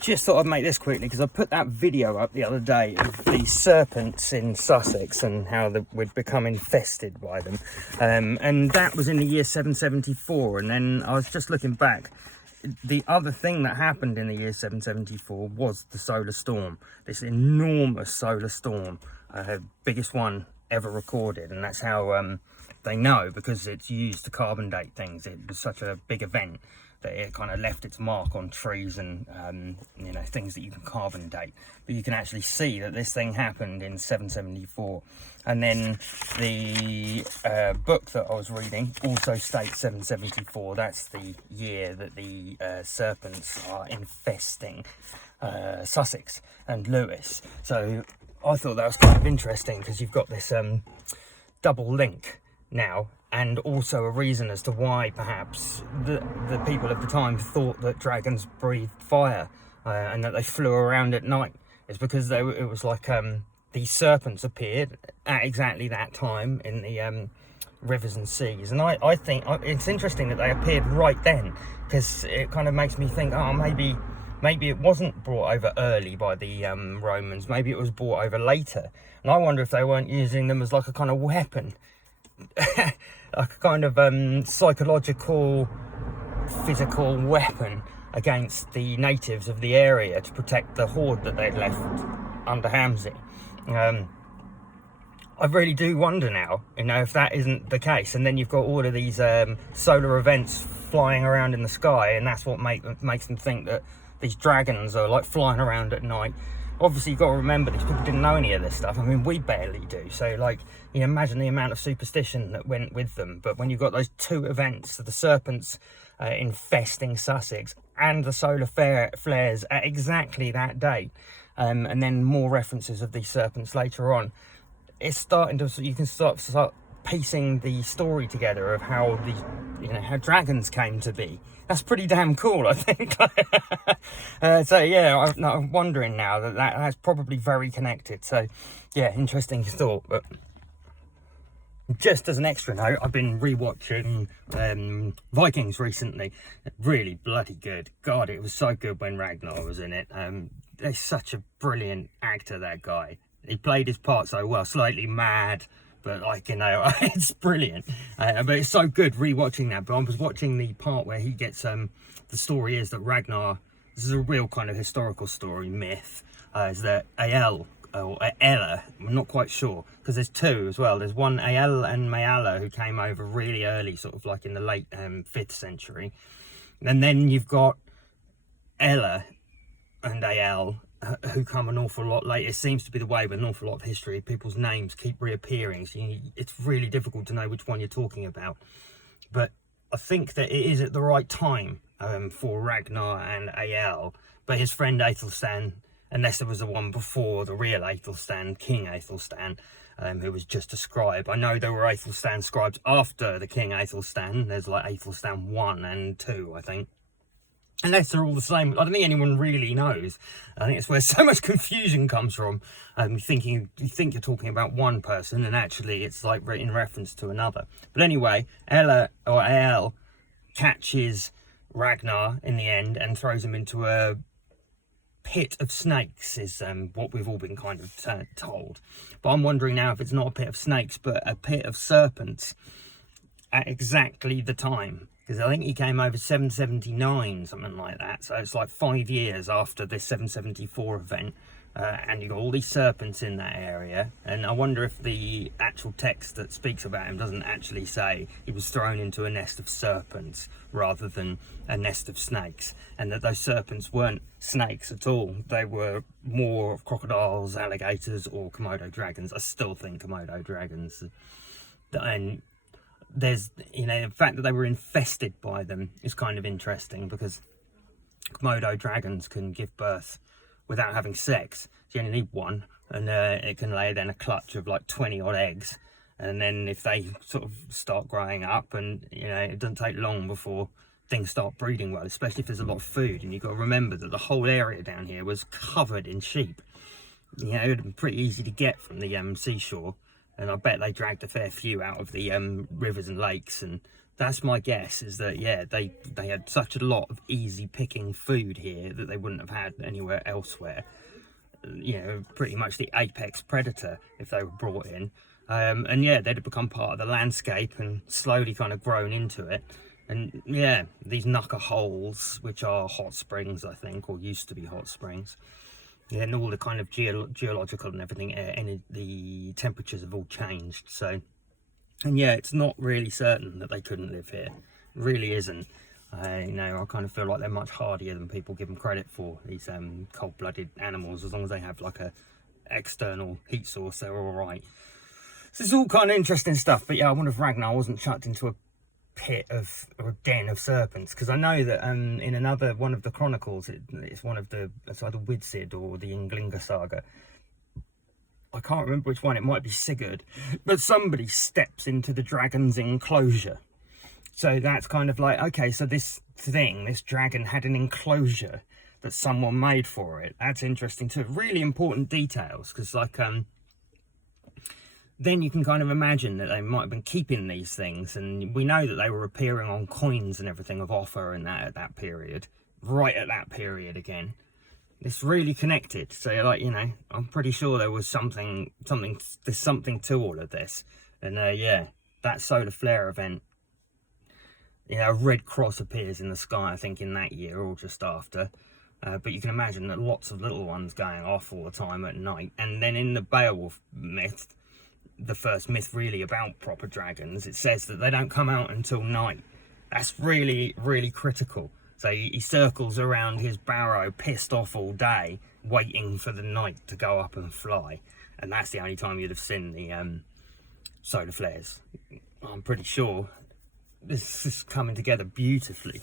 Just thought I'd make this quickly because I put that video up the other day of the serpents in Sussex and how we'd become infested by them. And that was in the year 774. And then I was just looking back. The other thing that happened in the year 774 was the solar storm. This enormous solar storm, biggest one ever recorded. And that's how they know, because it's used to carbon date things. It was such a big event that it kind of left its mark on trees and you know, things that you can carbon date. But you can actually see that this thing happened in 774. And then the book that I was reading also states 774. That's the year that the serpents are infesting Sussex and Lewes. So I thought that was kind of interesting, because you've got this double link now, and also a reason as to why perhaps the people of the time thought that dragons breathed fire and that they flew around at night. It's because it was like these serpents appeared at exactly that time in the rivers and seas. And I think it's interesting that they appeared right then, because it kind of makes me think, oh, maybe it wasn't brought over early by the Romans. Maybe it was brought over later. And I wonder if they weren't using them as like a kind of weapon. Like a kind of psychological, physical weapon against the natives of the area to protect the horde that they'd left under Hamzi. I really do wonder now, you know, if that isn't the case. And then you've got all of these solar events flying around in the sky, and that's what makes them think that these dragons are like flying around at night. Obviously, you've got to remember, these people didn't know any of this stuff. I mean, we barely do. So, like, you imagine the amount of superstition that went with them. But when you've got those two events, the serpents infesting Sussex and the solar flares at exactly that date, and then more references of these serpents later on, it's starting to, you can start piecing the story together of how how dragons came to be. That's pretty damn cool, I think. So yeah, I'm wondering now that's probably very connected. So yeah, interesting thought. But just as an extra note, I've been rewatching Vikings recently. Really bloody good. God, it was so good when Ragnar was in it. He's such a brilliant actor, that guy. He played his part so well. Slightly mad, but like, you know, it's brilliant. But it's so good rewatching that. But I was watching the part where he gets the story is that Ragnar, this is a real kind of historical story, myth, is that Ael or Ella, I'm not quite sure, because there's two as well. There's one, Ael and Mayala, who came over really early, sort of like in the late 5th century. And then you've got Ella and Ael, who come an awful lot later. It seems to be the way with an awful lot of history. People's names keep reappearing, so it's really difficult to know which one you're talking about. But I think that it is at the right time for Ragnar and Ael. But his friend Aethelstan, unless there was the one before the real Aethelstan, King Aethelstan, who was just a scribe. I know there were Aethelstan scribes after the King Aethelstan. There's like Aethelstan 1 and 2, I think. Unless they're all the same. I don't think anyone really knows. I think it's where so much confusion comes from. You think you're talking about one person, and actually it's like in reference to another. But anyway, Ella or Ael catches Ragnar in the end and throws him into a pit of snakes, is what we've all been kind of told. But I'm wondering now if it's not a pit of snakes, but a pit of serpents at exactly the time. Because I think he came over 779, something like that. So it's like 5 years after this 774 event. And you've got all these serpents in that area. And I wonder if the actual text that speaks about him doesn't actually say he was thrown into a nest of serpents rather than a nest of snakes. And that those serpents weren't snakes at all. They were more crocodiles, alligators, or Komodo dragons. I still think Komodo dragons. And there's, the fact that they were infested by them is kind of interesting, because Komodo dragons can give birth without having sex. So you only need one, and it can lay then a clutch of like 20 odd eggs. And then if they sort of start growing up, and it doesn't take long before things start breeding well, especially if there's a lot of food. And you've got to remember that the whole area down here was covered in sheep. It would have been pretty easy to get from the seashore. And I bet they dragged a fair few out of the rivers and lakes, and that's my guess, is that, yeah, they had such a lot of easy picking food here that they wouldn't have had anywhere elsewhere. You know, pretty much the apex predator if they were brought in. And yeah, they'd have become part of the landscape and slowly kind of grown into it. And yeah, these Nuka holes, which are hot springs, I think, or used to be hot springs, yeah, and all the kind of geological and everything, and the temperatures have all changed. So, and yeah, it's not really certain that they couldn't live here. It really isn't. You know, I kind of feel like they're much hardier than people give them credit for, these cold-blooded animals. As long as they have like a external heat source, they're all right. So it's all kind of interesting stuff. But yeah, I wonder if Ragnar wasn't chucked into a pit of, or a den of serpents, because I know that in another one of the chronicles, it's one of the, it's either Widsid or the Ynglinga saga, I can't remember which one, it might be Sigurd, but somebody steps into the dragon's enclosure. So that's kind of like, okay, so this dragon had an enclosure that someone made for it. That's interesting too. Really important details, because like then you can kind of imagine that they might have been keeping these things, and we know that they were appearing on coins and everything of Offa and that at that period, right at that period again. It's really connected. So like, you know, I'm pretty sure there was there's something to all of this. And yeah, that solar flare event, you know, a red cross appears in the sky, I think, in that year or just after. But you can imagine that lots of little ones going off all the time at night. And then in the Beowulf myth, the first myth really about proper dragons, it says that they don't come out until night. That's really, really critical. So he circles around his barrow, pissed off all day, waiting for the night to go up and fly. And that's the only time you'd have seen the solar flares. I'm pretty sure this is coming together beautifully.